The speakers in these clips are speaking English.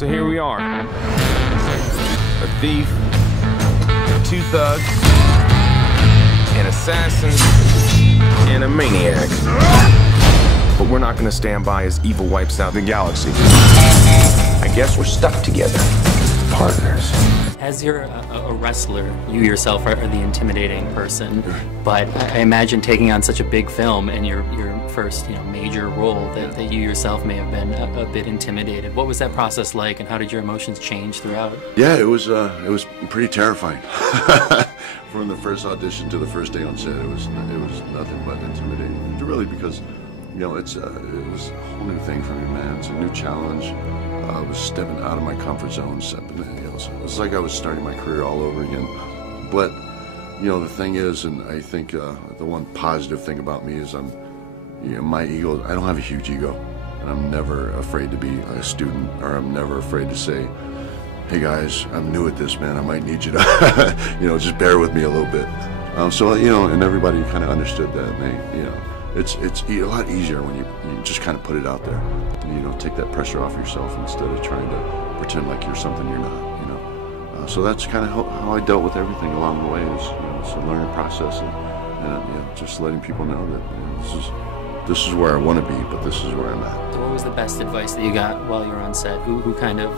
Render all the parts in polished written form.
So here we are. A thief, two thugs, an assassin, and a maniac. But we're not gonna stand by as evil wipes out the galaxy. I guess we're stuck together. Partners. As you're a wrestler, you yourself are the intimidating person, but I imagine taking on such a big film and your first major role that you yourself may have been a bit intimidated. What was that process like, and how did your emotions change throughout? Yeah, it was pretty terrifying. From the first audition to the first day on set, it was nothing but intimidating. Really, because it was a whole new thing for me, man. It's a new challenge. I was stepping out of my comfort zone. It was like I was starting my career all over again. But the thing is, and I think the one positive thing about me is my ego. I don't have a huge ego, and I'm never afraid to be a student, or I'm never afraid to say, "Hey guys, I'm new at this, man. I might need you to, just bear with me a little bit." And everybody kind of understood that. And they, it's a lot easier when you just kind of put it out there. Take that pressure off yourself instead of trying to pretend like you're something you're not. So that's kind of how I dealt with everything along the way. It's a learning process, and just letting people know that this is where I want to be, but this is where I'm at. So what was the best advice that you got while you were on set? Who kind of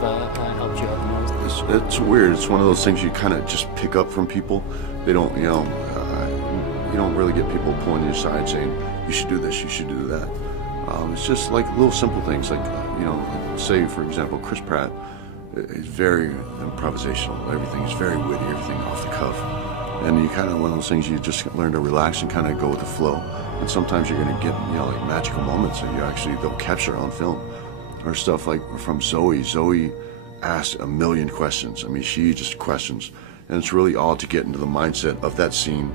helped you out the most? It's weird. It's one of those things you kind of just pick up from people. They don't, you don't really get people pulling you aside saying, "You should do this, you should do that." It's just like little simple things, like say for example, Chris Pratt is very improvisational. Everything is very witty, everything off the cuff, and you kind of one of those things you just learn to relax and kind of go with the flow. And sometimes you're going to get like magical moments that they'll capture on film, or stuff like from Zoe. Zoe asked a million questions. I mean, she just questions, and it's really all to get into the mindset of that scene,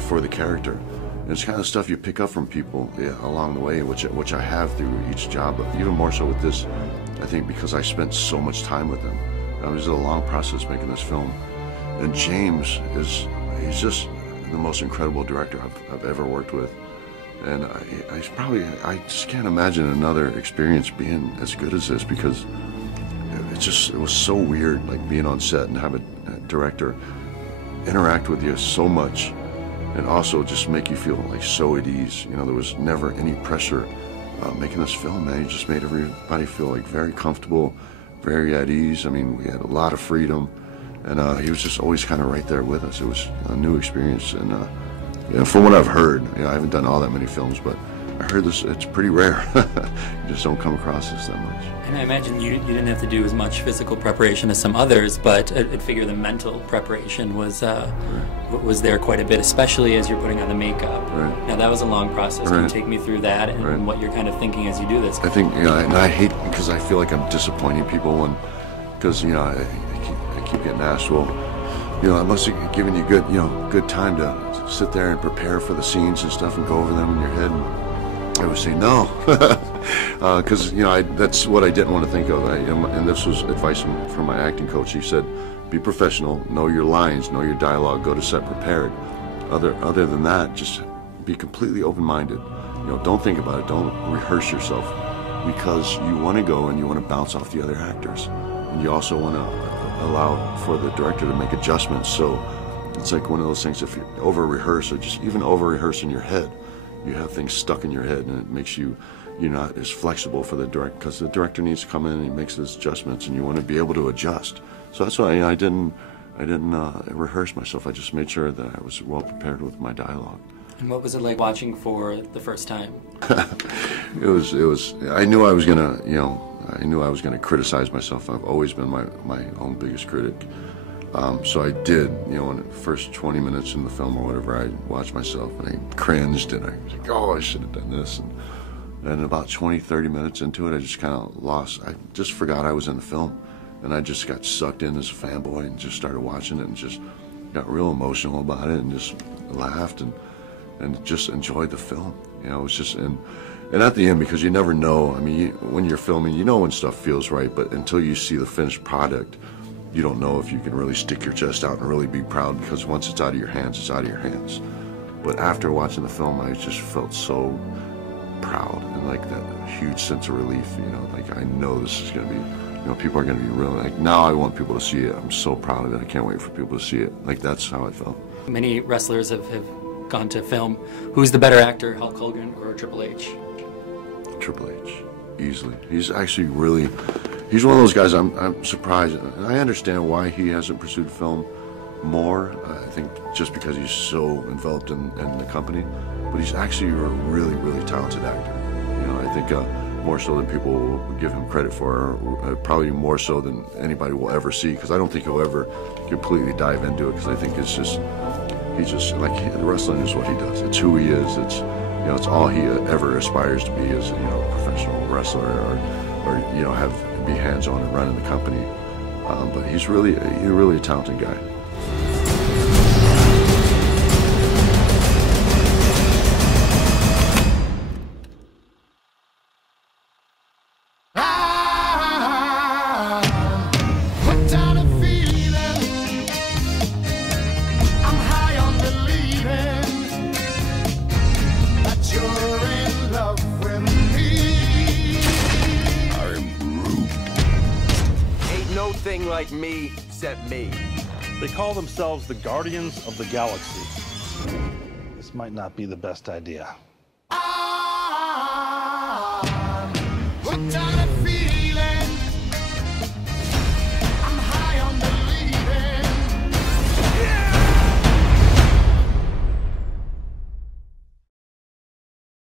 for the character. And it's kind of stuff you pick up from people along the way, which I have through each job, but even more so with this, I think, because I spent so much time with them. It was a long process making this film. And James he's just the most incredible director I've ever worked with. And I just can't imagine another experience being as good as this, because it was so weird, like being on set and have a director interact with you so much, and also just make you feel like so at ease. There was never any pressure making this film, man. He just made everybody feel like very comfortable, very at ease. I mean, we had a lot of freedom, and he was just always kind of right there with us. It was a new experience, and from what I've heard, I haven't done all that many films, but I heard it's pretty rare. You just don't come across this that much. And I imagine you didn't have to do as much physical preparation as some others, but I figure the mental preparation was there quite a bit, especially as you're putting on the makeup. Right. Now that was a long process. Can you take me through that and what you're kind of thinking as you do this? I think, and I hate, because I feel like I'm disappointing people, because I keep getting asked, well, I must have given you good time to sit there and prepare for the scenes and stuff and go over them in your head. I would say no, because that's what I didn't want to think of. And this was advice from my acting coach. He said, "Be professional, know your lines, know your dialogue, go to set prepared. Other than that, just be completely open-minded. Don't think about it. Don't rehearse yourself, because you want to go and you want to bounce off the other actors, and you also want to allow for the director to make adjustments. So it's like one of those things. If you over-rehearse, or just even over-rehearse in your head, you have things stuck in your head, and it makes you're not as flexible for the director, because the director needs to come in and he makes those adjustments, and you want to be able to adjust. So that's why I didn't rehearse myself. I just made sure that I was well prepared with my dialogue. And what was it like watching for the first time? It was. I knew I was gonna criticize myself. I've always been my own biggest critic. So I did, in the first 20 minutes in the film or whatever, I watched myself and I cringed, and I was like, oh, I should have done this. And about 20, 30 minutes into it, I just kind of I just forgot I was in the film. And I just got sucked in as a fanboy and just started watching it and just got real emotional about it and just laughed and just enjoyed the film. It was just, and at the end, because you never know, I mean, when you're filming, when stuff feels right, but until you see the finished product, you don't know if you can really stick your chest out and really be proud, because once it's out of your hands, it's out of your hands. But after watching the film, I just felt so proud and like that huge sense of relief, you know, like I know this is going to be, you know, people are going to be really, like, now I want people to see it. I'm so proud of it. I can't wait for people to see it. Like, that's how I felt. Many wrestlers have gone to film. Who's the better actor, Hulk Hogan or Triple H? Triple H, easily. He's actually really, he's one of those guys I'm surprised. And I understand why he hasn't pursued film more. I think just because he's so enveloped in the company. But he's actually a really, really talented actor. You know, I think more so than people will give him credit for, probably more so than anybody will ever see, because I don't think he'll ever completely dive into it, because I think it's just, he's just, like, wrestling is what he does. It's who he is. It's, you know, it's all he ever aspires to be as, you know, a professional wrestler, or you know, be hands-on and running the company. But he's really a talented guy. Thing like me except me. They call themselves the Guardians of the Galaxy. This might not be the best idea.